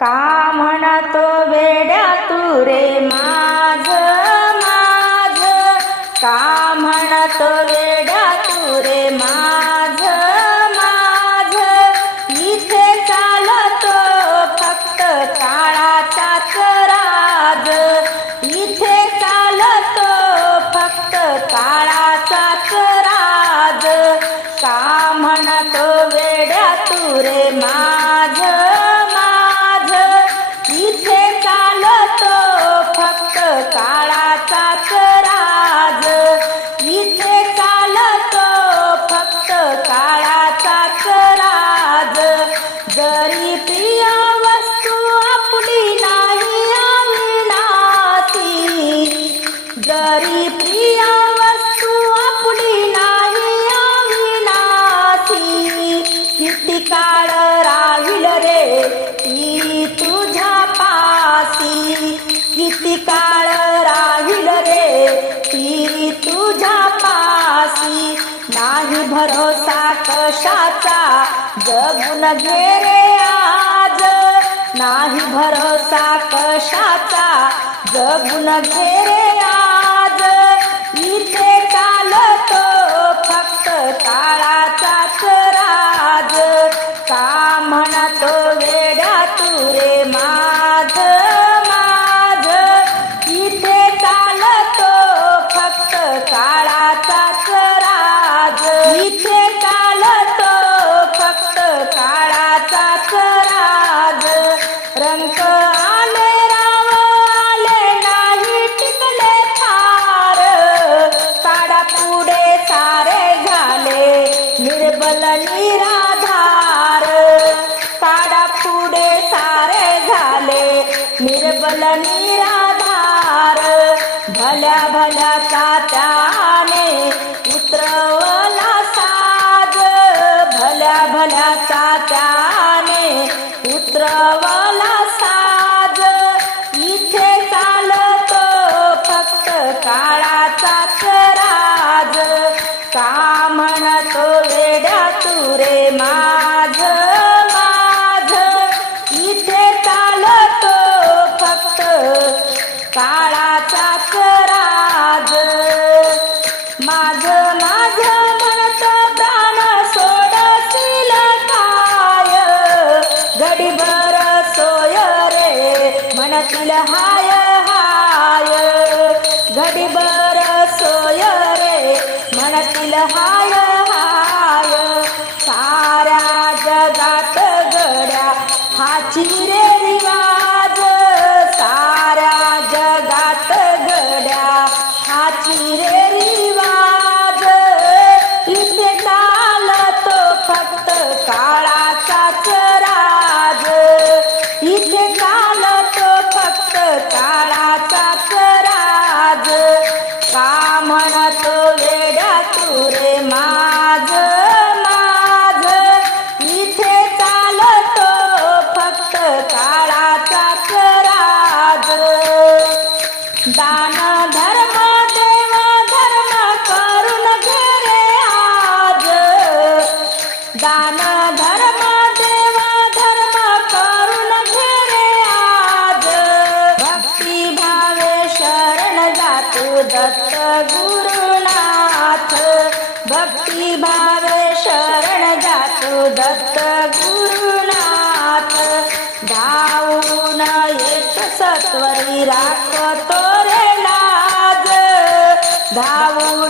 का म्हणतो वेड्या तू रे माझ माझ? का म्हणतो वेड्या तू रे माझ माझ? इथे चालतो फक्त काळाचा राज. इथे चालतो फक्त काळाचा राज. का म्हणतो वेड्या तू रे माझ? भरोसा कशाचा? जगून घेरे आज. नाही भरोसा कशाचा? जगून घेरे आज. इथे चालतो फक्त काळाचाच राज का म्हणतो वेड्या तुरे मा भल्या भल्याचा त्याने उतरवला साज. भल्या भल्याचा त्याने उतरवला साज. इथे चालतो फक्त काळाचा राज. का म्हणतो वेड्या तुरे माझ माझ? इथे चालतो फक्त काळाचा Kulaha दत्त गुरुनाथ भक्ती भावे शरण जातो दत्त गुरुनाथ धावून येत सत्वरी राखतो रे लाज धावून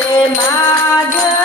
रे माधव